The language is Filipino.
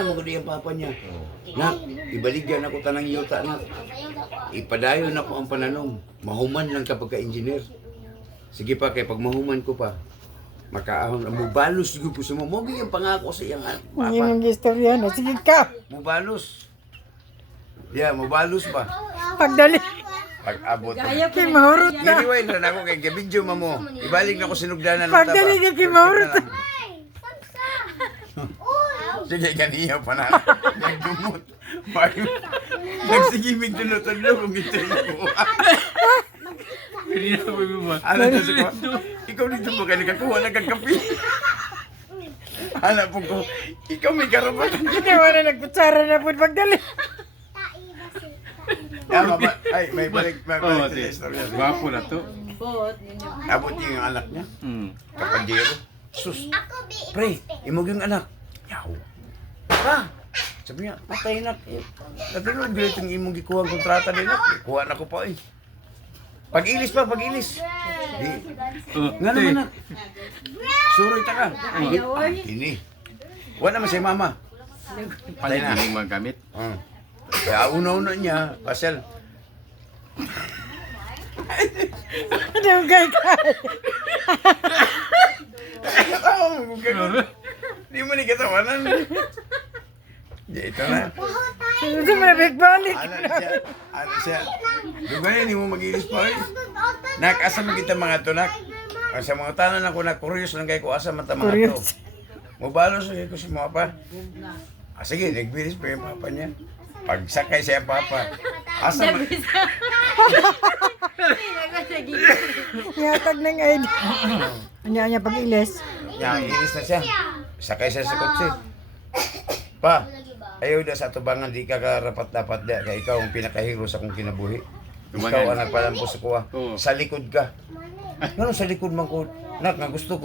na mo ang papa niya. Nak, ibaligyan ako tanang yuta na. Ipadayon ako ang pananom. Mahuman lang kapag ka-engineer. Sige pa, kay pag mahuman ko pa, makaahon, mubalos siguro po sa mo. Mogi yung pangako sa iyang papa. Yung istorya na. Sige ka. Mubalos. Yeah, mubalos ba? Pagdali. Pag-abot. Kay mahurot na. Niriway na ako kay gabidyo mo. Ibalik na ko sinugdanan ng Pagdali ka kay mahurot na. Sige, ganiya pa na. Nagdumot. Nagsigimig tulo-tulo kung ito yung Ano na sa ko? Ikaw dito mo ka nakakuha na kagkapi. Hanap po ko, ikaw may karapatan. Hindi mo na nagkutsara na po pagdali. Tama ba? Ay, may balik sa istorya. Gwapo na to. Abot niyo yung anak niya. Kapandiro. Sus. Pre, imog yung anak. Yaw. Pa! Sabi niya, patay na. Nagkaroon dito yung imong gikuha ang kontrata nila. Kuha na ko pa eh. Pag-ilis pa, pag-ilis. Nga naman na. Suroy ta ka. Ini. Wala naman siya mama. Patay na. Paling magamit. Kaya una-una niya, pasel. Ano yung gay-gay? Di mo ni katawanan. Di ito na. Hindi mo na balik. Ano siya? Di ba hindi mo mag-iis pa eh? Nakasa mo kita mga tunak. Sa mga tanan ako na curious lang kayo ko asa mata mga to. Curious. Mubalos ko si mga pa. Sige, nagbilis pa yung papa niya. Pagsakay siya papa. Asa man. Yatag ng ID. Anya pag-ilis. Yan, inis na siya. Sakay siya sa kotse. Pa, ayaw na sa tubangan, di ka karapat-dapat da. Kaya ikaw ang pinakahiro sa kong kinabuhi. Ikaw ang nagpalampo sa kuha. Sa likod ka. Ano sa likod man ko? Nak, nga gusto ko.